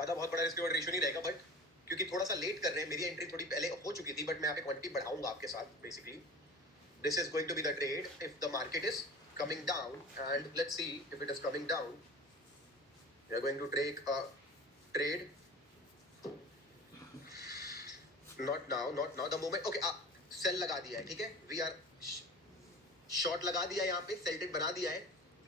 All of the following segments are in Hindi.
ज़्यादा बहुत बड़ा रिस्क रिवॉर्ड रेशियो नहीं रहेगा, बट क्योंकि थोड़ा सा लेट कर रहे हैं, मेरी एंट्री थोड़ी पहले हो चुकी थी, बट मैं यहाँ पे क्वांटिटी बढ़ाऊंगा आपके साथ basically. This is going to be the trade if the market is coming down, and let's see if it is coming down. We are going to take a trade. Not now, not now. The moment, okay, sell लगा दिया है, ठीक है. We are short लगा दिया है यहाँ पे, sell trade बना दिया है.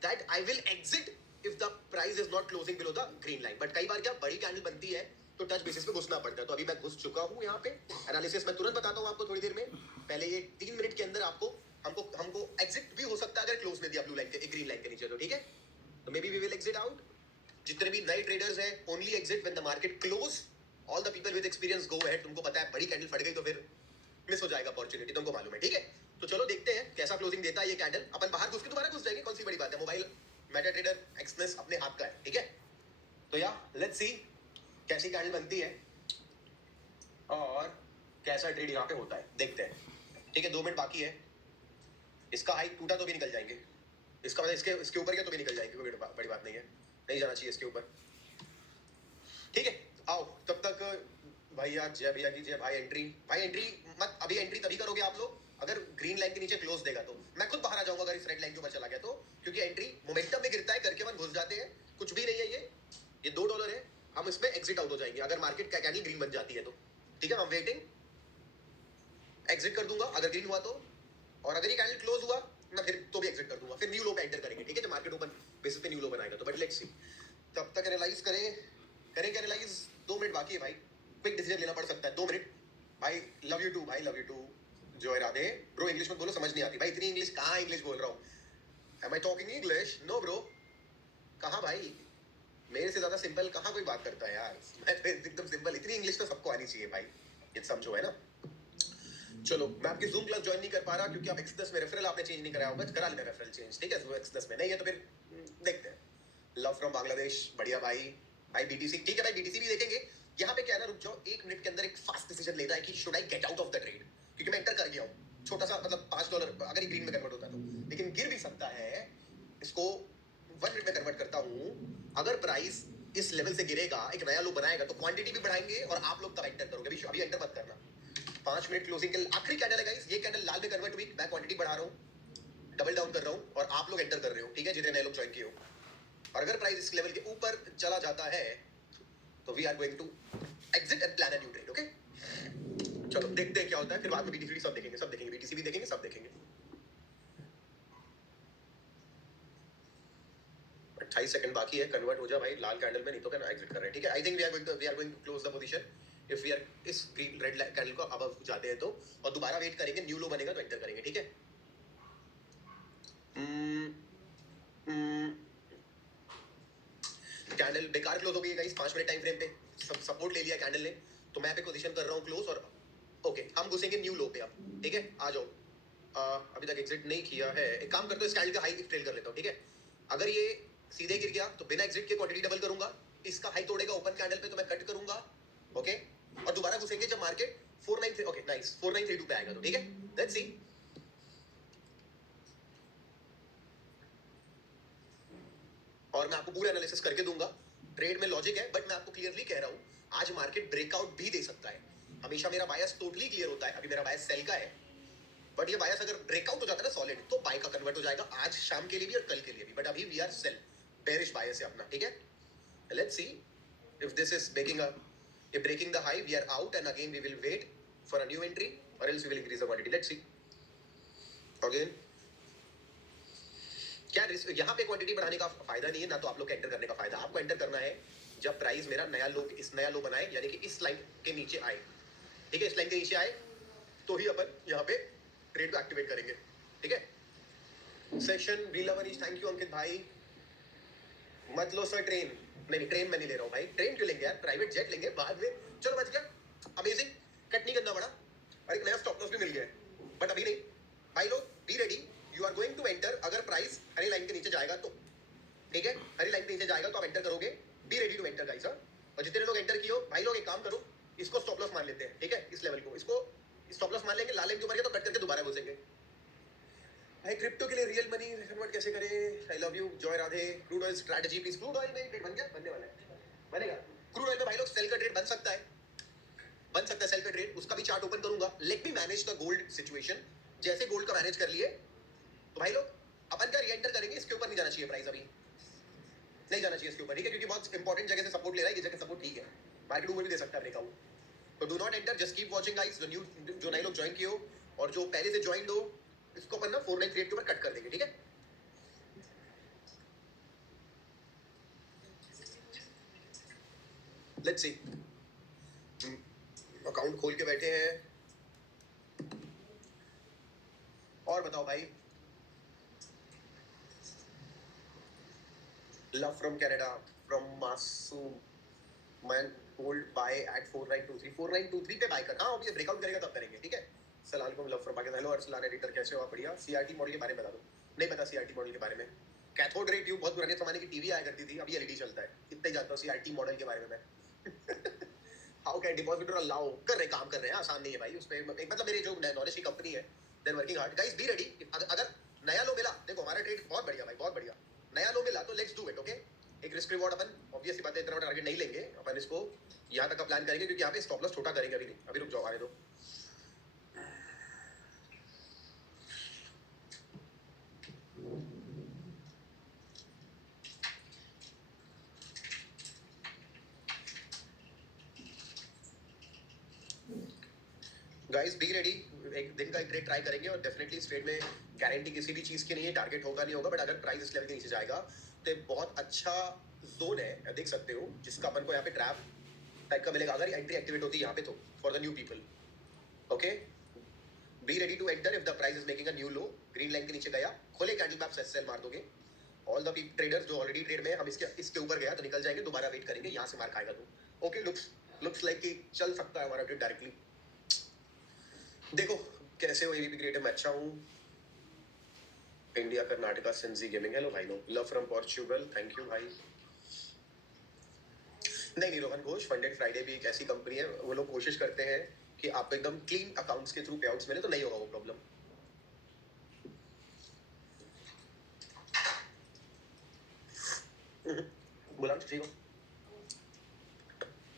That I will exit if the price is not closing below the green line. But कई बार क्या बड़ी कैंडल बनती है तो टच बेसिस पे घुसना पड़ता है. तो अभी मैं घुस चुका हूँ यहाँ पे. एनालिसिस मैं तुरंत बताता हूँ आपको थोड़ी देर में. पहले ये 3 मिनट के अंदर आपको हमको एग्जिट भी हो सकता है अगर क्लोज में दिया ब्लू लाइन के ग्रीन लाइन के नीचे, तो ठीक है. तो may be we will exit out. जितने भी नए ट्रेडर्स हैं, only exit when the market close. All the people with experience go ahead. तुमको पता है बड़ी कैंडल फट गई तो फिर मिस हो जाएगा अपॉर्चुनिटी, तुमको मालूम है, ठीक है. तो चलो देखते हैं कैसा क्लोजिंग देता है ये कैंडल. अपन बाहर घुस के दोबारा घुस जाएंगे, कौन सी बड़ी बात है. मोबाइल मेटा ट्रेडर एक्सनेस अपने हाथ का है, ठीक है. तो या लेट्स सी कैसी कैंडल बनती है और कैसा ट्रेड यहाँ पे होता है, देखते हैं, ठीक है. 2 मिनट बाकी है. इसका हाई टूटा तो भी निकल जाएंगे, इसका मतलब इसके ऊपर क्या तो भी निकल जाएंगे, कोई बड़ी बात नहीं है, नहीं जाना चाहिए इसके ऊपर, ठीक है. आओ तब तक भैया जय भैया की जय. भाई एंट्री मत, अभी एंट्री तभी करोगे आप लोग अगर ग्रीन लाइन के नीचे क्लोज देगा. तो मैं खुद बाहर आ जाऊंगा अगर इस रेड लाइन के ऊपर चला गया तो, क्योंकि एंट्री मोमेंटम में गिरता है, करके मन घुस जाते हैं. कुछ भी नहीं है ये $2 है. हम इसमें एग्जिट आउट हो जाएंगे अगर मार्केट का कैंडल ग्रीन बन जाती है तो, ठीक है. हम वेटिंग, एग्जिट कर दूंगा अगर ग्रीन हुआ तो, और अगर ये कैंडल क्लोज हुआ मैं फिर तो भी एग्जिट कर दूंगा. फिर न्यू लो पे एंटर करेंगे, ठीक है. जब मार्केट ओपन बेसिस पे न्यू लो बनाएगा तो. बट लेट्स सी, तब तक एनालाइज करेंगे एनालाइज. 2 मिनट बाकी है भाई, क्विक डिसीजन लेना पड़ सकता है. 2 मिनट भाई. लव यू टू भाई, लव यू टू. जय राधे ब्रो. इंग्लिश में बोलो, समझ नहीं आती भाई. इतनी इंग्लिश कहाँ इंग्लिश बोल रहा हूँ. Am I talking English? No bro. कहाँ भाई, मेरे से ज्यादा सिंपल कहाँ कोई बात करता है यार. मैं तो एकदम सिंपल. इतनी इंग्लिश तो सबको आनी चाहिए भाई, ये समझो, है ना. चलो, मैं आपकी जूम क्लास ज्वाइन नहीं कर पा रहा क्योंकि आप एक्सनेस में रेफरल आपने चेंज नहीं कराया होगा. करा लेना रेफरल चेंज, ठीक है. वो एक्सनेस में नहीं है तो फिर देखते हैं. लव फ्रॉम बांग्लादेश, बढ़िया भाई. भाई बीटीसी, ठीक है भाई, बीटीसी भी देखेंगे. यहाँ पे क्या है ना, रुक जाओ. 1 मिनट के अंदर एक फास्ट डिसीजन लेना है कि should I get out of the trade, क्योंकि मैं एंटर कर गया हूँ. छोटा सा मतलब $5 अगर ये ग्रीन में कन्वर्ट होता है तो, लेकिन गिर भी सकता है. इसको 1 मिनट में कन्वर्ट करता हूँ. अगर प्राइस इस लेवल से गिरेगा, एक नया लो बनाएगा, तो क्वांटिटी भी बढ़ाएंगे और आप लोग तब एंटर करोगे. अभी एंटर मत करना. 5 मिनट क्लोजिंग के आखिरी कैंडल है गाइस. ये कैंडल लाल में कन्वर्ट हुई, मैं क्वांटिटी बढ़ा रहा हूँ, डबल डाउन कर रहा हूँ, और आप लोग एंटर कर रहे हो, ठीक है, जितने नए लोग ज्वाइन किए हो. और अगर प्राइस इस लेवल के ऊपर चला जाता है तो we are going to exit and plan a new trade, okay. चलो देखते हैं क्या होता है. फिर बाद में बीटीसी सब देखेंगे, बीटीसी भी देखेंगे, सब देखेंगे. 28 सेकंड बाकी है. कन्वर्ट हो जा भाई लाल कैंडल में, नहीं तो क्या एग्जिट कर रहे हैं, ठीक है. I think we are going to close the position if we are इस रेड कैंडल को अब जाते हैं तो, और दोबारा वेट करेंगे, न्यू लो बनेगा तो एंटर करेंगे, ठीक है. कैंडल बेकार क्लोज हो गई गाइस 5 मिनट टाइम फ्रेम पे. सपोर्ट ले लिया कैंडल ने, तो मैं पे पोजीशन कर रहा हूँ क्लोज. और ओके, हम घुसेंगे न्यू लो पे अब, ठीक है. आ जाओ. अभी तक एग्जिट नहीं किया है. एक काम करते हो, इस कैंडल का हाई ट्रेल कर लेता हूँ, ठीक है. अगर ये सीधे गिर गया तो बिना एग्जिट के क्वांटिटी डबल करूंगा. इसका हाई तोड़ेगा ओपन कैंडल पे तो मैं कट करूंगा, ओके. और दोबारा घुसेंगे जब मार्केट 493, ओके नाइस, 4932 पे आएगा तो, ठीक है. लेट्स सी. और मैं आपको पूरा एनालिसिस करके दूंगा. ट्रेड में लॉजिक है, बट मैं आपको क्लियरली कह रहा हूं, आज मार्केट ब्रेकआउट भी दे सकता है. हमेशा मेरा बायस टोटली क्लियर होता है. अभी मेरा बायस सेल का है, बट ये बायस अगर ब्रेकआउट हो जाता है ना सॉलिड, तो बाय का कन्वर्ट हो जाएगा आज शाम के लिए भी और कल के लिए भी. बट अभी we are sell, bearish bias है अपना, ठीक है. Let's see if this is breaking the high, we are out and again we will wait for a new entry, और else we will increase the quantity. Let's see again. क्या यहाँ पे क्वांटिटी बढ़ाने का फायदा नहीं है ना, तो आप लोग एंटर करने का फायदा. आपको एंटर करना है जब प्राइस मेरा नया लो बनाए, यानी कि इस लाइन के नीचे आए, ठीक है. इस लाइन के नीचे आए तो ही अपन यहाँ पे ट्रेड को एक्टिवेट करेंगे, ठीक है. सेशन रीलवनिश, थैंक यू अंकित भाई. मत लो सर ट्रेन. नहीं, ट्रेन मैं नहीं ले रहा हूँ भाई. ट्रेन क्यों लेंगे यार, प्राइवेट जेट लेंगे बाद में. चलो बच गया, अमेजिंग. कट नहीं करना पड़ा, और एक नया स्टॉप लॉस भी मिल गया है, बट अभी नहीं. भाई लोग be ready, you are going to enter. अगर प्राइस हरी लाइन के नीचे जाएगा तो, ठीक है, हरी लाइन के नीचे जाएगा तो आप एंटर करोगे. Be ready to enter guys. और जितने लोग एंटर किए हो भाई लोग, एक काम करो, इसको स्टॉप लॉस मान लेते हैं, ठीक है. इस लेवल को, इसको स्टॉप लॉस मान लेंगे. लाल लाइन के ऊपर गया तो कट करके दोबारा घुसेंगे. भाई क्रिप्टो के लिए रियल मनी कन्वर्ट कैसे करें. I love you, Joy Radhe. Crude oil strategy please. Crude oil में ट्रेड बन गया, बनने वाला है, बनेगा. क्रूड ऑयल में बन सकता है सेल पे ट्रेड, उसका भी चार्ट ओपन करूंगा. Let me manage the gold situation. जैसे गोल्ड का मैनेज कर लिए तो भाई लोग अपन क्या रीएंटर करेंगे. इसके ऊपर नहीं जाना चाहिए प्राइस, अभी नहीं जाना चाहिए इसके ऊपर, ठीक है, क्योंकि बहुत इंपॉर्टेंट जगह से सपोर्ट ले रहा है. ये जगह सपोर्ट ठीक है, मार्केट ऊपर भी दे सकता है ब्रेकआउट. तो do not enter, just keep watching guys. जो नए लोग ज्वाइन किए हो और जो पहले से ज्वाइन हो, इसको अपन ना 493 के ऊपर कट कर देंगे, ठीक है. Let's C. अकाउंट खोल के बैठे हैं. और बताओ भाई. लव फ्रॉम कनाडा फ्रॉम मासूम. मैं होल्ड बाय एट 4923 पे बाय कर. हाँ, अब ये ब्रेकआउट करेगा तब करेंगे, ठीक है. सलाम को love from Pakistan. Hello Arsalan editor, कैसे हो आप? बढ़िया. सीआरटी मॉडल के बारे में बता दो. नहीं पता सीआरटी मॉडल के बारे में. कैथोड रे ट्यूब बहुत पुराने जमाने की टीवी आया करती थी, अभी एलईडी चलता है. इतना ही जानता हूँ सीआरटी मॉडल के बारे में मैं. How can depositor allow. कर रहे, काम कर रहे हैं, आसान नहीं है भाई. उसमें मतलब मेरी जो नॉलेज की कंपनी है, then working hard. Guys be ready. अगर नया लो मिला, देखो हमारा ट्रेड बहुत बढ़िया भाई, बहुत बढ़िया. नया लो मिला तो लेट्स डू इट, ओके. एक रिस्क रिवॉर्ड अपन ऑब्वियस सी बात है, इतना बड़ा टारगेट नहीं लेंगे अपन. इसको यहाँ तक का प्लान करेंगे क्योंकि यहाँ पे स्टॉप लॉस छोटा करेंगे. अभी नहीं, अभी रुक जाओ, आने दो. Guys be ready. एक दिन का एक ट्रेड ट्राई करेंगे और डेफिनेटली इस ट्रेड में गारंटी किसी भी चीज की नहीं है, टारगेट होगा नहीं होगा. बट अगर प्राइस इस लेवल के नीचे जाएगा तो बहुत अच्छा जोन है, देख सकते हो, जिसका अपन को यहाँ पे ट्रैप टाइप का मिलेगा अगर एंट्री एक्टिवेट होती है यहाँ पे. तो for the new people, okay, be ready to enter if the price is making a new low. Green line के नीचे गया, खोले कैंडल पे आप सेल मार दोगे. ऑल द ट्रेडर्स जो ऑलरेडी ट्रेड में, हम इसके ऊपर गया तो निकल जाएंगे, दोबारा वेट करेंगे, यहाँ से मार खाएगा. तो ओके, लुक्स लाइक कि चल सकता है हमारा ट्रेड डायरेक्टली. देखो कैसे हो एबीपी क्रिएटिव में. अच्छा हूँ. इंडिया कर्नाटका सिंजी गेमिंग. हेलो भाई लोग. Love from Portugal. Thank you भाई. नहीं रोहन घोष. फंडेड फ्राइडे भी एक ऐसी कंपनी है, वो लोग कोशिश करते हैं कि आपको एकदम क्लीन अकाउंट्स के थ्रू पे आउट्स मिले, तो नहीं होगा वो प्रॉब्लम. बोला ना ठीक हो.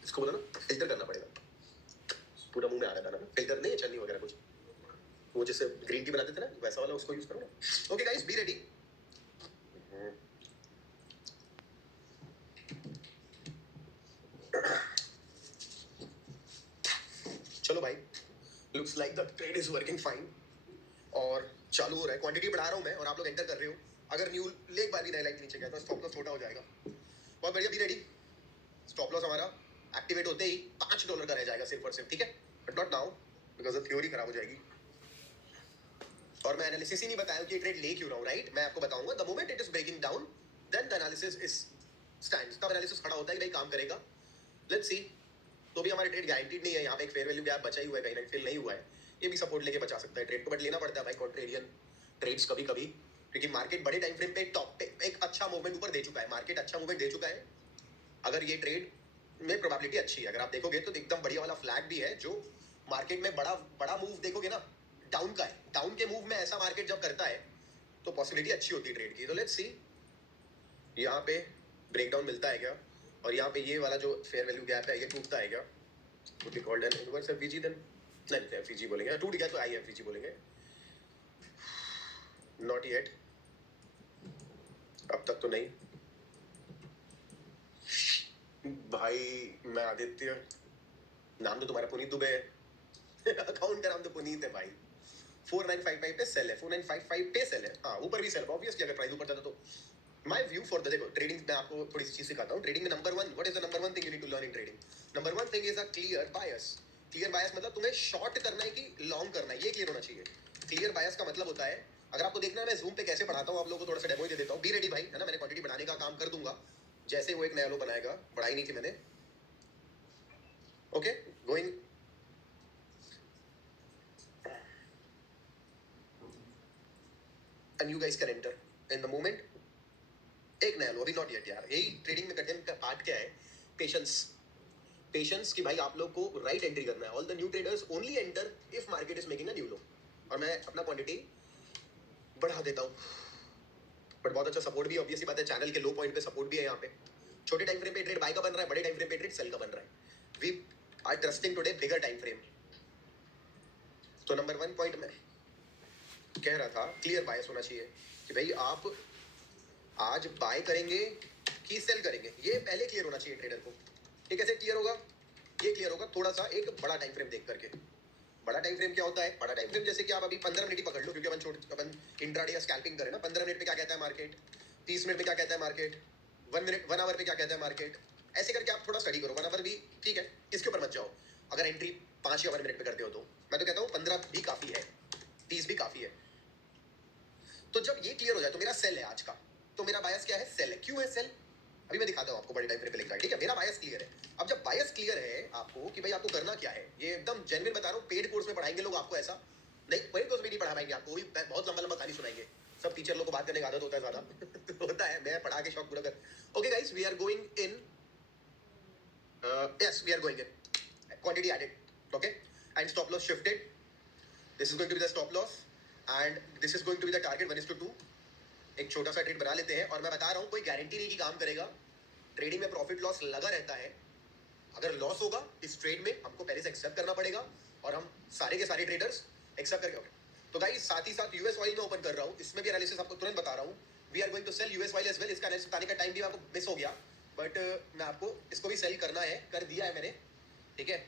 इसको बोला ना फिल्टर करना पड़ेगा. पूरा मुंह में आ रहा था ना. फिल्टर नहीं है, चन्नी वगैरह कुछ, वो जैसे ग्रीन टी बनाते थे ना, वैसा वाला उसको यूज करो ना. Okay guys be ready. चलो भाई, looks like the trade is working fine और चालू हो रहा है. क्वांटिटी बढ़ा रहा हूं मैं और आप लोग एंटर कर रहे हो. अगर न्यू लेग बार भी नई लाइन नीचे गया तो स्टॉप लॉस छोटा हो जाएगा. बहुत बढ़िया. Be ready. स्टॉप लॉस हमारा एक्टिवेट होते ही $5 का रह जाएगा सिर्फ और सिर्फ, ठीक है. But not now because the theory खराब हो जाएगी. और मैं एनालिसिस ही नहीं बताया कि ये ट्रेड ले क्यों रहा हूँ, राइट. मैं आपको बताऊंगा the moment it is breaking down then the analysis is stands. तब एनालिसिस खड़ा होता है कि भाई काम करेगा. Let's see. तो भी हमारे ट्रेड गारंटीड नहीं है. यहाँ पे एक फेयर वैल्यू गैप बचा ही हुआ है, कहीं ना फिल नहीं हुआ है. ये भी सपोर्ट लेके बचा सकता है ट्रेड को, बट लेना पड़ता है भाई कॉन्ट्रेरियन ट्रेड्स कभी कभी, क्योंकि मार्केट बड़े टाइम फ्रेम पे टॉप पे एक अच्छा मूवमेंट ऊपर दे चुका है. मार्केट अच्छा मूवमेंट दे चुका है. अगर ये ट्रेड में प्रोबेबिलिटी अच्छी है, अगर आप देखोगे तो एकदम बढ़िया वाला फ्लैग भी है. जो मार्केट में बड़ा बड़ा मूव देखोगे ना, डाउन का है. डाउन के मूव में ऐसा मार्केट जब करता है तो पॉसिबिलिटी अच्छी होती है ट्रेड की. तो लेट्स सी यहाँ पे ब्रेकडाउन मिलता है क्या, और यहाँ पे ये वाला जो फेयर वैल्यू गैप है ये टूटता है क्या. would be called an inverse FVG then. नहीं FVG बोलेंगे. टूट गया तो आई FVG बोलेंगे. नॉट येट, अब तक तो नहीं. भाई मैं आदित्य, नाम तो तुम्हारा पुनीत दुबे है. अकाउंट का नाम तो पुनीत है भाई. 4955 पे सेल है. 4955 पे सेल है. हाँ, ऊपर भी सेल ऑब्वियसली. अगर प्राइस ऊपर जाता तो माय व्यू फॉर द, देखो ट्रेडिंग में आपको थोड़ी सी चीज सिखाता हूँ. ट्रेडिंग में number one, what is the number one thing you need to learn in trading. Number one thing is a clear bias. Clear bias मतलब तुम्हें शॉर्ट करना है कि लॉन्ग करना है, ये क्लियर होना चाहिए. क्लियर बायस का मतलब होता है, अगर आपको देखना है मैं जूम पे कैसे पढ़ाता हूँ, आप लोगों को थोड़ा सा डेमो दे देता हूँ. बी रेडी भाई, है ना. मैंने क्वांटिटी बढ़ाने का काम कर दूंगा जैसे वो एक नया लो बनाएगा. बढ़ाई नहीं थी मैंने. Okay going. And you guys can enter in the moment. एक नया लो, अभी नॉट येट यार. यही ट्रेडिंग में कठिन का पार्ट क्या है, पेशेंस. पेशेंस कि भाई आप लोग को राइट एंट्री करना है. All the new traders only enter if market is making a new low. और मैं अपना क्वांटिटी बढ़ा देता हूँ. बट बहुत अच्छा सपोर्ट भी ऑब्वियसली बात है. चैनल के लो पॉइंट पे सपोर्ट भी है यहाँ पे. छोटे टाइम फ्रेम पे ट्रेड बाय का बन रहा है, बड़े टाइम फ्रेम पे ट्रेड सेल का बन रहा है. We are trusting today bigger time frame. तो नंबर 1 पॉइंट में कह रहा था क्लियर बायस होना चाहिए कि भाई आप आज बाय करेंगे कि सेल करेंगे, ये पहले क्लियर होना चाहिए ट्रेडर को. ये कैसे क्लियर होगा? ये क्लियर होगा थोड़ा सा एक बड़ा टाइम फ्रेम देख करके. बड़ा टाइम फ्रेम क्या होता है? बड़ा टाइम फ्रेम जैसे कि आप अभी 15 मिनट ही पकड़ लो, क्योंकि अपन इंट्राडे या स्कैल्पिंग करें ना. 15 मिनट पे क्या कहता है मार्केट, 30 मिनट पे क्या कहता है मार्केट, 1 आवर पे क्या कहता है मार्केट. ऐसे करके आप थोड़ा स्टडी करो. 1 आवर भी ठीक है, इसके ऊपर मत जाओ. अगर एंट्री 5 या 1 मिनट पे करते हो तो मैं तो कहता हूँ 15 भी काफी है, 30 भी काफी है. तो जब ये क्लियर हो जाए तो मेरा सेल है आज का, तो मेरा बायस क्या है? सेल है. क्यों है सेल? अभी मैं दिखाता हूँ आपको बड़े टाइम फ्रेम पे लिखा है. ठीक है, मेरा बायस क्लियर है. अब जब बायस क्लियर है आपको कि भाई आपको करना क्या है, ये एकदम जेन्युइन बता रहा हूँ. पेड कोर्स में पढ़ाएंगे लोग आपको ऐसा नहीं, पेड कोर्स में नहीं पढ़ा पाएंगे आपको, वो भी बहुत लंबा लंबा कहानी सुनाएंगे. सब टीचर लोग को बात करने का आदत होता है ज्यादा. होता है, मैं पढ़ा के शौक पूरा कर. Okay guys, we are going in. Yes, we are going in. Quantity added. Okay, and stop loss shifted. This is going to be the stop loss and this is going to be the target 1:2. एक छोटा सा ट्रेड बना लेते हैं. और मैं बता रहा हूँ कोई गारंटी नहीं कि काम करेगा. ट्रेडिंग में प्रॉफिट लॉस लगा रहता है. अगर लॉस होगा इस ट्रेड में हमको पहले से एक्सेप्ट करना पड़ेगा, और हम सारे के सारे ट्रेडर्स एक्सेप्ट करके. तो गाइस साथ ही साथ यूएस ऑयल में ओपन कर रहा हूँ, इसमें भी एनालिसिस आपको तुरंत बता रहा हूँ. We are going to sell US oil as well. इसका एनालिसिस बताने का टाइम भी आपको मिस हो गया, बट मैं आपको इसको भी सेल करना है, कर दिया है मैंने. ठीक है,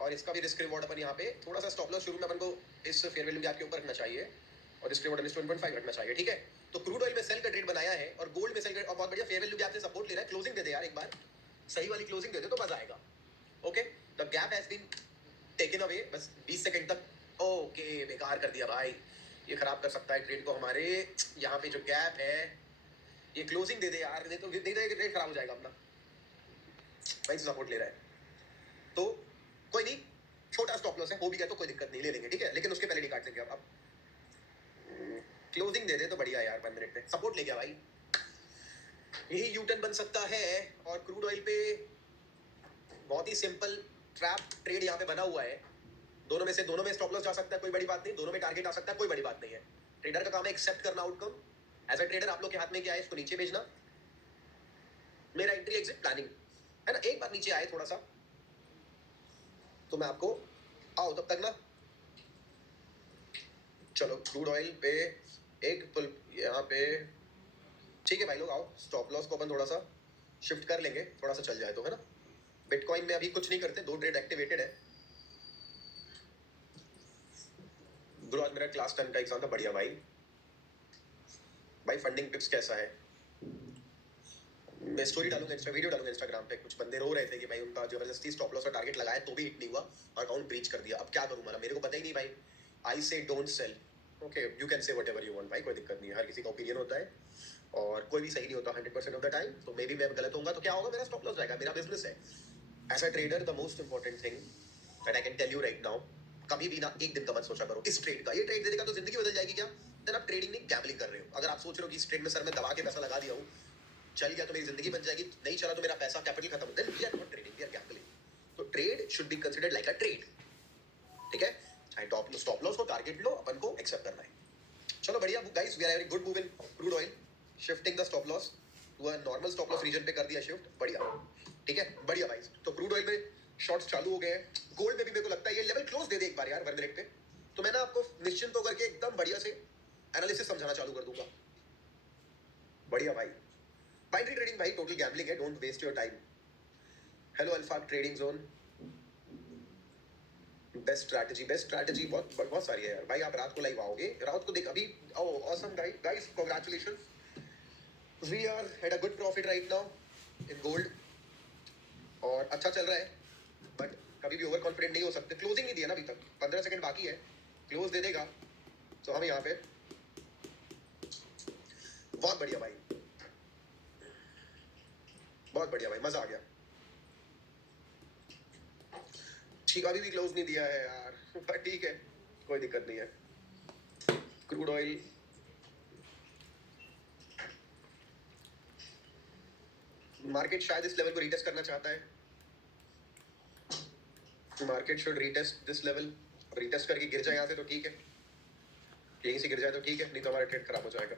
और इसका भी रिस्क रिवॉर्ड अपन यहाँ पे थोड़ा सा स्टॉप लॉस शुरू में अपन को इस फेयर वैल्यू गैप के ऊपर रखना चाहिए, और रिस्क रिवॉर्ड 1.5 रखना चाहिए. ठीक है, तो क्रूड ऑयल में सेल का ट्रेड बनाया है और गोल्ड में सेल का, और बहुत बढ़िया फेयर वैल्यू गैप से सपोर्ट ले रहा है. क्लोजिंग दे दे यार, एक बार सही वाली क्लोजिंग दे दे तो मजा आएगा. Okay, the gap has been taken away. बस 20 सेकंड तक. ओके, बेकार कर दिया भाई, ये खराब कर सकता है ट्रेड को हमारे. यहाँ पे जो गैप है, ये क्लोजिंग दे दे यार, नहीं तो ट्रेड खराब हो जाएगा अपना. भाई सपोर्ट ले रहा है तो कोई नहीं, छोटा स्टॉप लॉस है, हो भी गया तो कोई दिक्कत नहीं, ले लेंगे. ठीक है, लेकिन उसके पहले नहीं काट देंगे. अब क्लोजिंग दे दे तो बढ़िया यार. 1 मिनट पे सपोर्ट ले गया भाई, यही यूटर्न बन सकता है. और क्रूड ऑयल पे बहुत ही सिंपल ट्रैप ट्रेड यहाँ पे बना हुआ है. दोनों में स्टॉप लॉस जा सकता है, कोई बड़ी बात नहीं. दोनों में टारगेट आ सकता है, कोई बड़ी बात नहीं है. ट्रेडर का काम है एक्सेप्ट करना आउटकम. एज अ ट्रेडर आप लोग के हाथ में क्या है? इसको नीचे भेजना. मेरा एंट्री एग्जिट प्लानिंग है ना. एक बार नीचे आए थोड़ा सा तो मैं आपको आओ तब तक ना. चलो क्रूड ऑयल पे एक पुल यहाँ पे. ठीक है भाई लोग, आओ स्टॉप लॉस को अपन थोड़ा सा शिफ्ट कर लेंगे, थोड़ा सा चल जाए तो, है ना. बिटकॉइन में अभी कुछ नहीं करते, 2 ट्रेड एक्टिवेटेड है. ब्रो आज मेरा क्लास 10 का एग्जाम था. बढ़िया भाई. भाई फंडिंग टिप्स कैसा है? मैं स्टोरी डालूंगा, वीडियो डालूंगा इंस्टाग्राम पे. कुछ बंदे रो रहे थे कि भाई उनका जबरदस्ती स्टॉप लॉस का टारगेट लगाया तो भी हिट नहीं हुआ और अकाउंट ब्रीच कर दिया. अब क्या करूं, मतलब मेरे को पता ही नहीं भाई. आई से don't sell. Okay, you can say whatever you want भाई, कोई दिक्कत नहीं है. हर किसी का ओपिनियन होता है और कोई भी सही नहीं होता 100% ऑफ द टाइम. तो मे बी मैं गलत होऊंगा तो क्या होगा, मेरा स्टॉप लॉस जाएगा, मेरा बिजनेस है. As a trader the most important thing that I can tell you right now, कभी भी ना एक दिन का मत सोचा करो इस ट्रेड का. ये ट्रेड दे देगा तो जिंदगी बदल जाएगी क्या? देन आप ट्रेडिंग नहीं गैम्बलिंग कर रहे हो. अगर आप सोच रहे हो कि इस ट्रेड में सर मैं दबा के पैसा लगा दिया हूँ, चल गया तो मेरी जिंदगी बन जाएगी, नहीं चला तो मेरा पैसा कैपिटल खत्म. Then we are not trading, we are gambling. तो trade should be considered like a trade. ठीक है, चाहे टॉप स्टॉप लॉस को टारगेट लो, अपन को एक्सेप्ट करना है. चलो बढ़िया guys, we are having good move in crude oil. Shifting the stop loss to a normal stop loss region पे कर दिया शिफ्ट. बढ़िया. ठीक है, बढ़िया भाई. तो क्रूड ऑयल में शॉर्ट्स चालू हो गए हैं. गोल्ड में भी मेरे को लगता है ये लेवल क्लोज दे दे एक बार यार 1 मिनट पे, तो मैं ना आपको निश्चिंत होकर के एकदम बढ़िया से एनालिसिस समझाना चालू कर दूंगा. बढ़िया भाई. बाइनरी ट्रेडिंग भाई टोटल गैम्बलिंग है, don't waste your time. Hello alpha trading zone. Best strategy बहुत बहुत सारी है यार भाई. आप रात को लाइव आओगे, रात को देख अभी. Oh awesome guys, congratulations. We are at a good profit right now in gold, और अच्छा चल रहा है, बट कभी भी ओवर कॉन्फिडेंट नहीं हो सकते. क्लोजिंग नहीं दिया ना अभी तक, 15 सेकंड बाकी है. क्लोज दे देगा तो हम यहाँ पे. बहुत बढ़िया भाई, बहुत बढ़िया भाई, मजा आ गया. ठीक, अभी भी क्लोज नहीं दिया है यार, पर ठीक है, कोई दिक्कत नहीं है. क्रूड ऑयल मार्केट शायद इस लेवल को रीटेस्ट करना चाहता है. Market should retest this level. Retest करके गिर जाए यहाँ से तो ठीक है, यहीं से गिर जाए तो ठीक है, नहीं तो हमारा ट्रेड खराब हो जाएगा.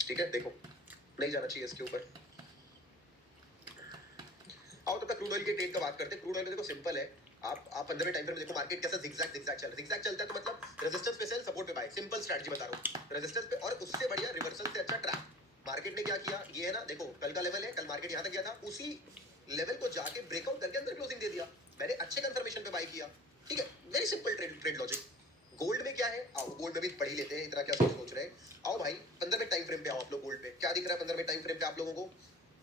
ठीक है, देखो नहीं जाना चाहिए इसके ऊपर. आओ तब तक क्रूड ऑयल के ट्रेड का बात करते हैं। क्रूड ऑयल में देखो सिंपल है, आप 15 मिनट टाइम फ्रेम में देखो मार्केट कैसा zigzag चल रहा है। zigzag चलता है तो मतलब रेजिस्टेंस पे सेल, सपोर्ट पे बाय, सिंपल स्ट्रेटजी बता रहा हूँ। रेजिस्टेंस पे और उससे बढ़िया रिवर्सल से अच्छा ट्रैप। मार्केट ने क्या किया, ये है ना, देखो कल का लेवल है, कल मार्केट यहाँ तक गया था, उसी लेवल को जाके ब्रेकआउट करके अंदर क्लोजिंग दे दिया। मैंने अच्छे कंफर्मेशन पे बाय किया, ठीक है, very simple trade logic. Gold में क्या है, आओ गोल्ड में भी पढ़ ही लेते हैं, इतना क्या सोच रहे हैं। आओ भाई 15 मिनट टाइम फ्रेम पे आओ आप लोग। गोल्ड पे क्या दिख रहा है 15 मिनट टाइम फ्रेम पे आप लोगों को?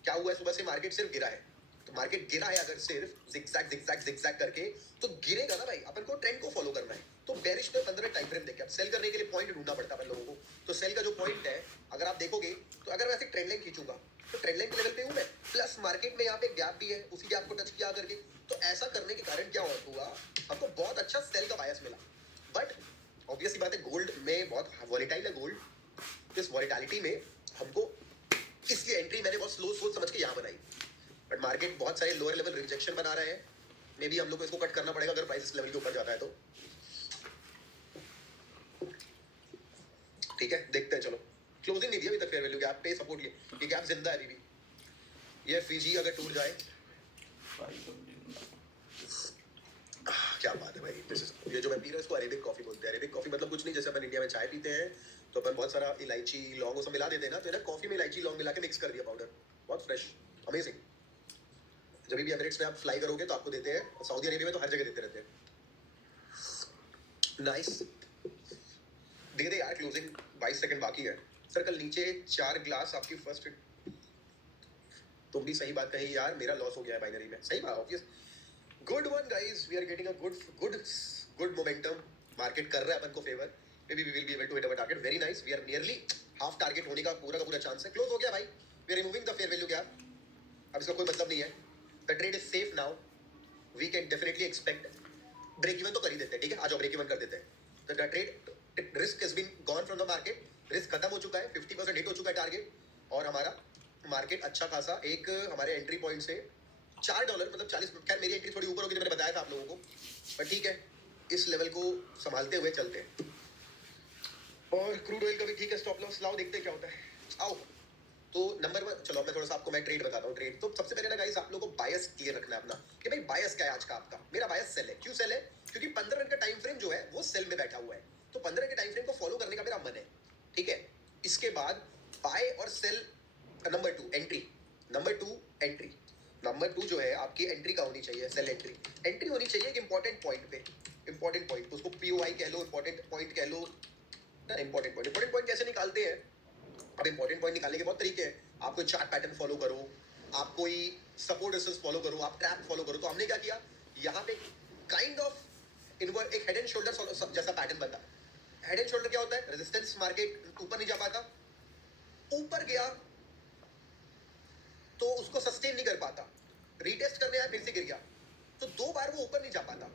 क्या हुआ है, सुबह से मार्केट सिर्फ गिरा है। तो मार्केट गिरा है अगर सिर्फ zigzag करके, तो गिरेगा ना भाई, अपन को ट्रेंड को फॉलो करना है। तो बेरिश पे 15 मिनट टाइम फ्रेम देखे, अब सेल करने के लिए पॉइंट ढूंढना पड़ता है अपन लोगों को। तो सेल का जो पॉइंट है, अगर आप देखोगे तो अगर वैसे ट्रेंड लाइन खींचूंगा तो ट्रेंड लाइन के लेवल पे हूं मैं, प्लस मार्केट में यहाँ पे गैप भी है, उसी गैप को टच किया करके। तो ऐसा करने के कारण क्या हुआ, हमको बहुत अच्छा सेल का बायस मिला। बट ऑब्वियसली बात है, गोल्ड में बहुत वॉलेटाइल है गोल्ड, तो इस वॉलेटिलिटी में हमको, इसलिए एंट्री मैंने बहुत स्लो सोच समझ के यहाँ बनाई। बट मार्केट बहुत सारे लोअर लेवल रिजेक्शन बना रहे हैं, मे बी हम लोग को इसको कट करना पड़ेगा अगर प्राइस इस लेवल के ऊपर जाता है तो। ठीक है, देखते हैं, चलो क्लोजिंग नहीं दिया अभी तक फेयर वैल्यू गैप पे, सपोर्ट ये गैप जिंदा है अभी भी। ये फिजी अगर टूट जाए, क्या बात है भाई, ये जो मैं पी रहा हूँ इसको अरेबिक कॉफी बोलते हैं। अरेबिक कॉफी मतलब कुछ नहीं, जैसे अपन इंडिया में चाय पीते हैं तो अपन बहुत सारा इलायची लौंग वो सब मिला देते हैं ना, तो ना कॉफी में इलायची लौंग मिला के मिक्स कर दिया पाउडर, बहुत फ्रेश, अमेजिंग। जब भी एमिरेट्स में आप फ्लाई करोगे तो आपको देते हैं, सऊदी अरेबिया में तो हर जगह देते रहते हैं। नाइस, दे दे यार, क्लोजिंग 22 सेकंड बाकी है। सर कल नीचे 4 ग्लास आपकी फर्स्ट, तुम भी सही बात कही यार, मेरा लॉस हो गया है बाइनरी में, सही बात, obvious. Good one guys, we are getting a good momentum, market कर रहा है अपन को favour, may be we will be able to hit our target, very nice, we are nearly half target होने का पूरा चांस है। क्लोज हो गया भाई, we are removing the fair value gap, अब इसका कोई मतलब नहीं है, the trade is safe now, we can definitely expect break even तो कर ही देते हैं, ठीक है, आ जाओ ब्रेक इवन कर देते हैं। तो the trade risk has been gone from the market, risk खत्म हो चुका है, 50% हिट हो चुका है टारगेट, और हमारा मार्केट अच्छा खासा एक हमारे एंट्री पॉइंट से $4 मतलब 40, खैर मेरी एंट्री थोड़ी ऊपर होगी, मैंने बताया था आप लोगों को, पर ठीक है, इस लेवल को संभालते हुए चलते हैं। और क्रूड ऑयल का भी ठीक है स्टॉप लॉस, लाओ देखते हैं क्या होता है। आओ तो नंबर 1, चलो मैं थोड़ा सा आपको मैं ट्रेड बताता हूँ। ट्रेड तो सबसे पहले ना गाइस, आप लोगों को बायस क्लियर रखना है अपना, कि भाई बायस क्या है आज का आपका। मेरा बायस सेल है, क्यों सेल है, क्योंकि 15 मिनट का टाइम फ्रेम जो है वो सेल में बैठा हुआ है, तो 15 मिनट के टाइम फ्रेम को फॉलो करने का मेरा मन है, ठीक है। इसके बाद बाय और sell, number 2 entry, number 2 entry, number 2 जो है आपकी एंट्री का होनी चाहिए, सेल एंट्री होनी चाहिए एक इंपॉर्टेंट पॉइंट पे, इंपॉर्टेंट पॉइंट, उसको पीओआई कह लो, इंपॉर्टेंट पॉइंट कह लो ना। इंपॉर्टेंट पॉइंट कैसे निकालते हैं, अब इंपॉर्टेंट पॉइंट निकालने के बहुत तरीके हैं, आप कोई चार्ट पैटर्न फॉलो करो, आप कोई सपोर्ट रेजिस्टेंस फॉलो करो, आप ट्रैप फॉलो करो। तो हमने क्या किया, यहाँ पे काइंड ऑफ इनवर्ट एक हेड एंड शोल्डर जैसा पैटर्न बना। हेड एंड शोल्डर क्या होता है, रेजिस्टेंस मार्केट ऊपर नहीं जा पाता, ऊपर गया तो उसको सस्टेन नहीं कर पाता, रीटेस्ट करने आया फिर से गिर गया, तो 2 बार वो ऊपर नहीं जा पाता,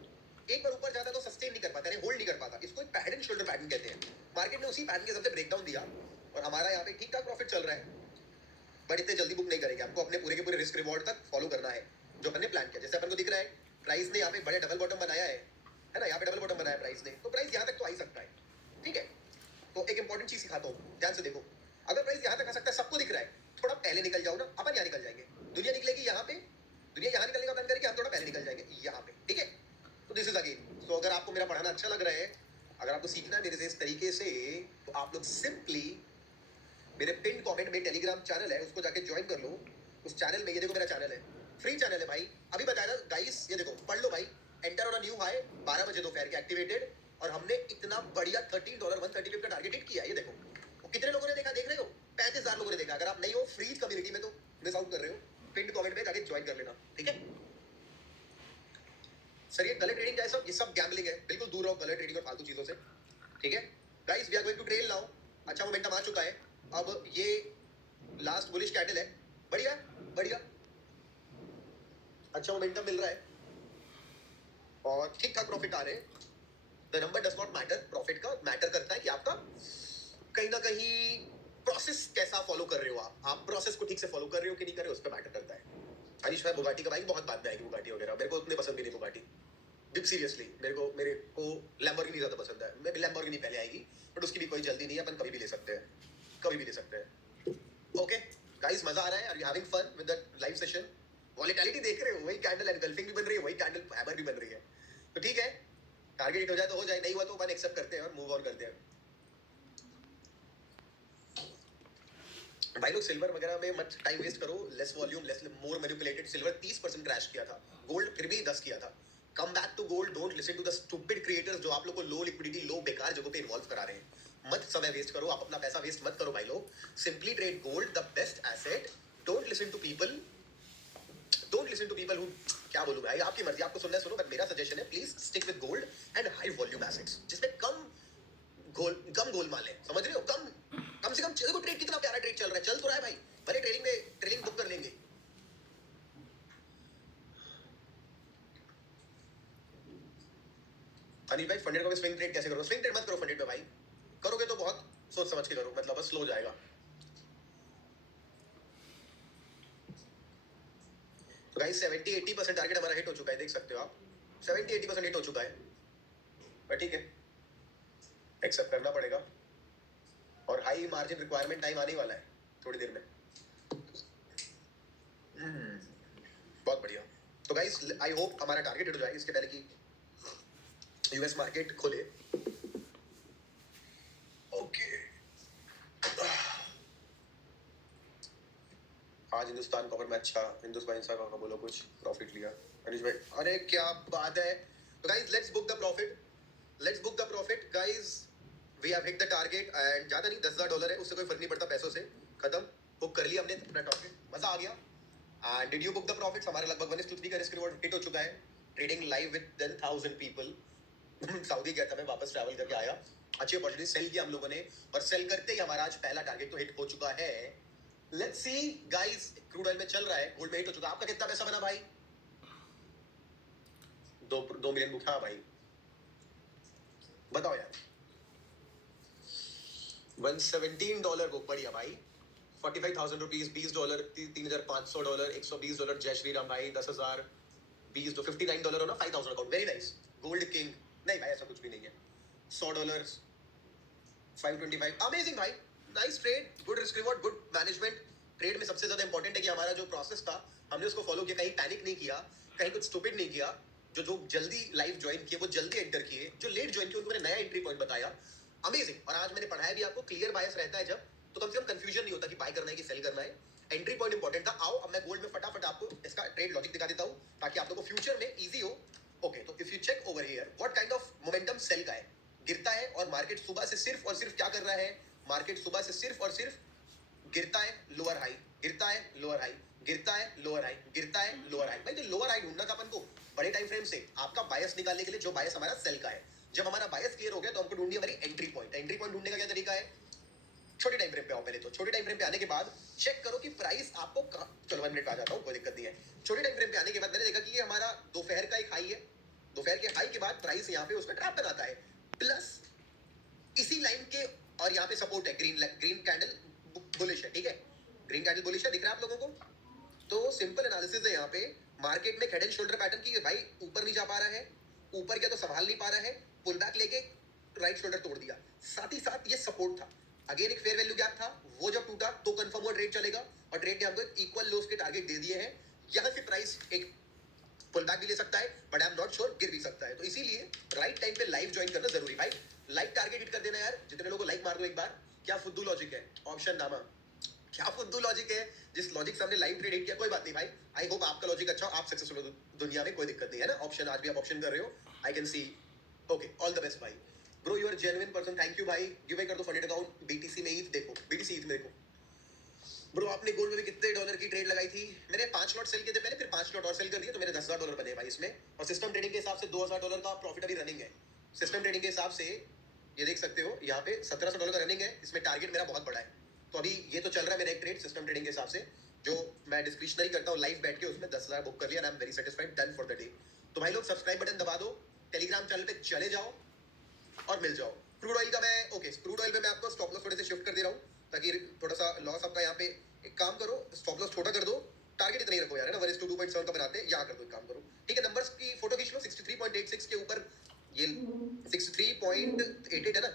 एक बार ऊपर जाता तो सस्टेन नहीं कर पाता, यानी होल्ड नहीं कर पाता, इसको एक हेड एंड शोल्डर पैटर्न कहते हैं। मार्केट ने उसी पैटर्न के हिसाब से ब्रेकडाउन दिया और हमारा यहाँ पे ठीक ठाक प्रॉफिट चल रहा है। बट इतने जल्दी बुक नहीं करेंगे, आपको अपने पूरे के पूरे रिस्क रिवॉर्ड तक फॉलो करना है जो हमने प्लान किया। जैसे अपन को दिख रहा है प्राइस ने यहाँ पे बड़े डबल बॉटम बनाया है ना, यहाँ पे डबल बॉटम बनाया प्राइस ने, तो प्राइस यहाँ तक तो आ ही सकता है, ठीक है। तो एक इंपॉर्टेंट चीज सिखाता हूँ, ध्यान से देखो, अगर प्राइस यहाँ तक आ सकता है, सबको दिख रहा है, थोड़ा पहले निकल जाओ ना, अपन यहाँ निकल जाएंगे, दुनिया निकलेगी यहाँ पे, दुनिया यहाँ निकलने का प्लान करेगी, हम थोड़ा पहले निकल जाएंगे यहाँ पे, ठीक है। तो दिस इज अगेन, तो अगर आपको मेरा पढ़ाना अच्छा लग रहा है, अगर आपको सीखना है मेरे से इस तरीके से, तो आप लोग सिंपली मेरे पिन कमेंट में टेलीग्राम चैनल है, उसको जाके ज्वाइन कर लो। उस चैनल में, ये देखो मेरा चैनल है, फ्री चैनल है भाई, अभी बताएगा गाइस, ये देखो पढ़ लो भाई, enter on a new high 12 बजे दोपहर के एक्टिवेटेड, और हमने इतना बढ़िया $13 135 का टारगेट हिट किया, ये देखो। और कितने लोगों ने देखा, देख रहे हो, 35,000 लोगों ने देखा। अगर आप नहीं हो फ्री कम्युनिटी में तो मिस आउट कर रहे हो, पिन कमेंट में जाके ज्वाइन कर लेना, ठीक है। सर ये गलत ट्रेडिंग क्या है, सब ये सब गैम्बलिंग है, बिल्कुल दूर रहो गलत ट्रेडिंग और फालतू चीजों से, ठीक है। Guys we are going to trail now, अच्छा मोमेंटम आ चुका है, अब ये लास्ट बुलिश कैंडल है, बढ़िया बढ़िया, अच्छा मोमेंटम मिल रहा है और ठीक ठाक प्रॉफिट आ रहे हैं। The number does not matter, profit का मैटर करता है कि आपका कहीं ना कहीं प्रोसेस कैसा फॉलो कर रहे हो, आप प्रोसेस को ठीक से फॉलो कर रहे हो कि नहीं कर रहे हो, उस पर मैटर करता है। अनिश भाई बुगाटी का भाई बहुत बाद में आएगी, बुगाटी वगैरह मेरे को उतने पसंद भी नहीं, बुगाटी बिग सीरियसली मेरे को लैम्बोर्गिनी ज्यादा पसंद है, मैं लैम्बोर्गिनी पहले आएगी, बट उसकी भी कोई जल्दी नहीं है, अपन कभी भी ले सकते हैं, कभी भी ले सकते हैं। ओके गाइस, मजा आ रहा है, are you having fun with the live session? Volatility देख रहे हो, वही कैंडल एनगल्फिंग भी बन रही है, वही कैंडल हैमर भी बन रही है। तो ठीक है, टारगेट हिट हो जाए तो हो जाए, नहीं हुआ तो अपन एक्सेप्ट करते हैं और मूव ऑन करते हैं। भाई लोग सिल्वर वगैरह में मत टाइम वेस्ट करो, less volume, less more manipulated. Silver 30% crash किया था, गोल्ड फिर भी 10 किया था। Come back to gold, don't listen to the stupid creators जो आप लोग को लो लिक्विडिटी, लो बेकार जगहों पे इन्वॉल्व करा रहे हैं। मत समय वेस्ट करो, आप अपना पैसा वेस्ट मत करो भाई लोग। Simply trade gold, the best asset. Don't listen to people, don't listen to people who, क्या बोलूं भाई, आपकी मर्जी, आपको सुनना है सुनो, बट मेरा सजेशन है please stick with gold and high volume assets जिसमें कम गोलमाल है, समझ रहे हो? कम से कम देखो ट्रेड कितना प्यारा ट्रेड चल रहा है, चल तो रहा है भाई, भले ट्रेलिंग बुक कर लेंगे। अनिल भाई फंडेड को स्विंग ट्रेड कैसे करो? स्विंग ट्रेड मत करो फंडेड पे भाई, करोगे तो बहुत सोच समझ के करो, मतलब बस स्लो जाएगा। तो गाइस 70-80% टारगेट हमारा हिट हो चुका है, देख सकते हो आप 70-80% हिट हो चुका है, पर ठीक है एक्सेप्ट करना पड़ेगा। और हाई मार्जिन रिक्वायरमेंट टाइम आने वाला है थोड़ी देर में। बहुत बढ़िया। तो गाइस आई होप हमारा टारगेट हिट हो जाए इसके पहले कि यूएस मार्केट खोले। ओके, आज हिंदुस्तान कॉपर में अच्छा, हिंदुस्तान का बोलो कुछ प्रॉफिट लिया अनिश भाई, अरे क्या बात है। तो guys let's book the profit, let's book the profit guys, we have hit the target and ज्यादा नहीं, $10,000 है, उससे कोई फर्क नहीं पड़ता, पैसों से खत्म, बुक कर लिया हमने अपना टॉपिक, मजा आ गया। And did you book the profits? हमारे लगभग 1:3 का रिस्क रिवॉर्ड हिट हो चुका है, trading live with 10,000 people. Saudi गया था मैं, वापस ट्रैवल करके आया, अच्छी अपॉर्चुनिटी सेल किया हम लोगों ने, और सेल करते ही हमारा आज पहला टारगेट तो हिट हो चुका है। Let's see guys, crude oil में चल रहा है, गोल्ड में हिट हो चुका है। आपका कितना पैसा बना भाई? 2 मिलियन बुक, हाँ भाई बताओ यार। $117 बुक, बढ़िया भाई। 45,000 रुपीज, $20, $3,500, $120, जय श्री राम भाई, 10,000, 20 तो $59 हो ना, 5,000 account, very nice. Gold king, नहीं भाई ऐसा कुछ भी नहीं है। $100, 525, अमेजिंग भाई, nice trade, good risk reward, good management. Trade में सबसे ज्यादा इंपॉर्टेंट है कि हमारा जो प्रोसेस था हमने उसको फॉलो किया, कहीं पैनिक नहीं किया, कहीं कुछ स्टूपिड नहीं किया। जो जल्दी लाइव ज्वाइन किए वो जल्दी एंटर किए, जो लेट ज्वाइन किए उनको मैंने नया एंट्री पॉइंट बताया, अमेजिंग। और आज मैंने पढ़ाया भी आपको, क्लियर बायस रहता है जब, तो कम से कम कंफ्यूजन नहीं होता कि बाय करना है कि सेल करना है। एंट्री पॉइंट इंपॉर्टेंट था। आओ अब मैं गोल्ड में फटाफट आपको इसका ट्रेड लॉजिक दिखा देता हूं ताकि आप लोगों को फ्यूचर में इजी हो। ओके, तो if you check over here what kind of momentum sell का है, गिरता है और मार्केट सुबह से सिर्फ और सिर्फ क्या कर रहा है, मार्केट सुबह से सिर्फ और सिर्फ गिरता है, लोअर हाई, गिरता है, लोअर हाई, गिरता है, लोअर हाई, गिरता है, लोअर हाई। भाई तो लोअर हाई ढूंढना था अपन को बड़े टाइम फ्रेम से, आपका बायस निकालने के लिए, जो बायस हमारा सेल का है। जब हमारा बायस क्लियर हो गया तो हमको ढूंढनी हमारी एंट्री पॉइंट। एंट्री पॉइंट ढूंढने का क्या तरीका है? छोटे टाइम फ्रेम पे आओ पहले, तो छोटे टाइम फ्रेम पे आने के बाद चेक करो कि प्राइस आपको चलो 1 मिनट आ जाता हूँ, कोई दिक्कत नहीं है। छोटे टाइम फ्रेम पे आने के बाद मैंने देखा कि ये हमारा दोपहर का एक हाई है, दोपहर के हाई के बाद प्राइस यहाँ पे उसका ट्रैप बनाता है, प्लस इसी लाइन के, और यहाँ पे सपोर्ट है, ग्रीन कैंडल बुलिश है, ठीक है, ग्रीन कैंडल बुलिश है, दिख रहा है आप लोगों को? तो सिंपल एनालिसिस है यहाँ पे, मार्केट में हेड एंड शोल्डर पैटर्न की, भाई ऊपर नहीं जा पा रहा है, ऊपर क्या तो संभाल नहीं पा रहा है, पुल बैक लेके राइट शोल्डर तोड़ दिया, साथ ही साथ ये सपोर्ट था, अगेन एक फेयर वैल्यू गैप था, वो जब टूटा तो कंफर्म हुआ ट्रेड चलेगा, और ट्रेड ने हमको इक्वल लोस के टारगेट दे दिए हैं। यहाँ से प्राइस एक पुल बैक भी ले सकता है, but I am not sure गिर भी सकता है, तो इसीलिए राइट टाइम पे लाइव ज्वाइन करना जरूरी। भाई लाइक टारगेट हिट कर देना यार, जितने लोगों को लाइक मार दो एक बार। क्या फुद्दू लॉजिक है ऑप्शन नामा, क्या फुद्दू लॉजिक है, जिस लॉजिक से हमने लाइव ट्रेड हिट किया। कोई बात नहीं भाई, आई होप आपका लॉजिक अच्छा हो, आप सक्सेसफुल हो दुनिया में, कोई दिक्कत नहीं है ना। ऑप्शन आज भी आप ऑप्शन कर रहे हो, I can see, okay, all the best भाई। Bro you are genuine person, thank you भाई। गिव अवे कर दो फंडेड अकाउंट, बीटीसी में ही देखो, बीटीसी में देखो। ब्रो आपने गोल्ड में भी कितने डॉलर की ट्रेड लगाई थी? मैंने 5 लॉट सेल किए थे पहले, फिर 5 लॉट और सेल कर दिए, तो मेरे $10,000 बने भाई इसमें। और सिस्टम ट्रेडिंग के हिसाब से $2,000 का प्रॉफिट अभी रनिंग है। सिस्टम ट्रेडिंग के हिसाब से ये देख सकते हो, यहाँ पे $1,700 का रनिंग है, इसमें टारगेट मेरा बहुत बड़ा है। तो अभी ये तो चल रहा है मेरा एक ट्रेड सिस्टम ट्रेडिंग के हिसाब से, जो मैं डिस्क्रिप्शनरी करता हूँ लाइव बैठ के, उसमें 10,000 बुक कर लिया, I am very satisfied, done for the day. तो भाई लोग सब्सक्राइब बटन दबा दो, टेलीग्राम चैनल पे चले जाओ और मिल जाओ। क्रूड ऑयल का मैं ओके, क्रूड ऑयल में मैं आपको स्टॉप लॉस थोड़े से शिफ्ट कर दे रहा हूँ ताकि थोड़ा सा लॉस आपका यहाँ पे, एक काम करो स्टॉप लॉस छोटा कर दो, टारगेट इतना ही रखो यार, है ना, 1:2.7 का बनाते हैं, यहाँ कर दो, एक काम करो, ठीक है। नंबर्स की फोटो खींच लो, 63.86 के ऊपर ये 63.88 है ना,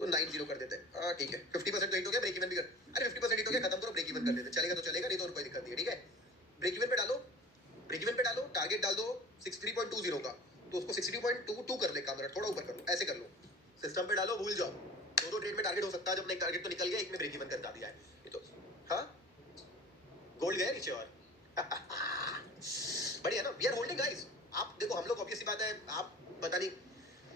तो 90 कर देते हैं, ठीक है। 50% तो हिट हो गया, ब्रेक इवन भी कर, अरे 50% हिट हो गया, खत्म करो, ब्रेक इवन कर देते, चलेगा तो चलेगा, नहीं तो कोई दिक्कत नहीं है, ठीक है। ब्रेक इवन पे डालो, टारगेट डाल दो 63.20 का, तो उसको 62.22 कर ले, काम थोड़ा ऊपर कर लो, ऐसे कर लो, सिस्टम पे डालो, भूल जाओ। दो ट्रेड में टारगेट हो सकता है, जब एक टारगेट तो निकल गया, एक में ब्रेक इवन कर दिया है ये तो। हाँ, गोल्ड गया नीचे और बढ़िया ना, वी आर होल्डिंग गाइस। आप देखो, हम लोग ऑब्वियसली बात है, आप पता नहीं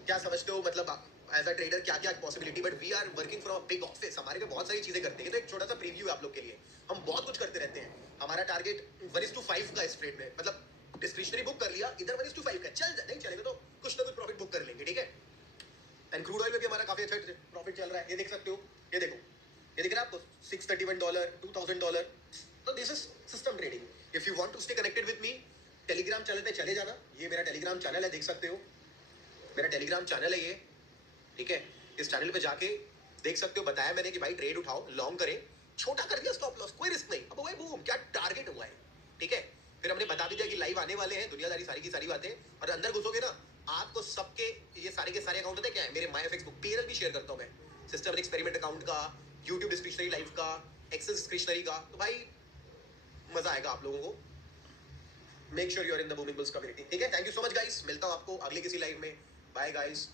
क्या समझते हो, मतलब एज अ ट्रेडर क्या क्या possibility, but we are working from a big office, हमारे पे बहुत सारी चीजें करते हैं। तो एक छोटा सा प्रीव्यू है आप लोग के लिए, हम बहुत कुछ करते रहते हैं। हमारा टारगेट 1:5 का इस ट्रेड में, मतलब डिस्क्रिशनरी बुक कर लिया, इधर 1:5 का चल नहीं चलेगा तो कुछ ना कुछ प्रॉफिट बुक कर लेंगे, ठीक है। एंड क्रूड ऑयल में भी हमारा काफी अच्छा प्रॉफिट चल रहा है, ये देख सकते हो, ये देखो, ये दिख रहा है आपको, $631, $2000। तो this is system trading. If you want to stay connected with me, Telegram channel पे चले जाना, ये मेरा टेलीग्राम चैनल है, देख सकते हो, मेरा टेलीग्राम चैनल है ये, ठीक है। इस चैनल पे जाके देख सकते हो, बताया मैंने कि भाई ट्रेड उठाओ, लॉन्ग करें, छोटा कर दिया स्टॉप लॉस, कोई रिस्क नहीं, अब भाई बूम, क्या टारगेट हुआ है, ठीक है। फिर हमने बता भी दिया कि लाइव आने वाले हैं, दुनियादारी सारी की सारी बातें, और अंदर घुसोगे ना, आपको सबके ये सारे के सारे अकाउंट होते हैं, क्या है मेरे MyFX बुक पीएनएल भी शेयर करता हूं मैं, सिस्टम एक्सपेरिमेंट अकाउंट का, यूट्यूब डिस्क्रिप्शनरी लाइव का, एक्सेस डिस्क्रिप्शनरी का, तो भाई मजा आएगा आप लोगों को। Make sure you are in the Booming Bulls community, ठीक है। Thank you so much guys, मिलता हूं आपको अगले किसी लाइव में, बाय गाइस।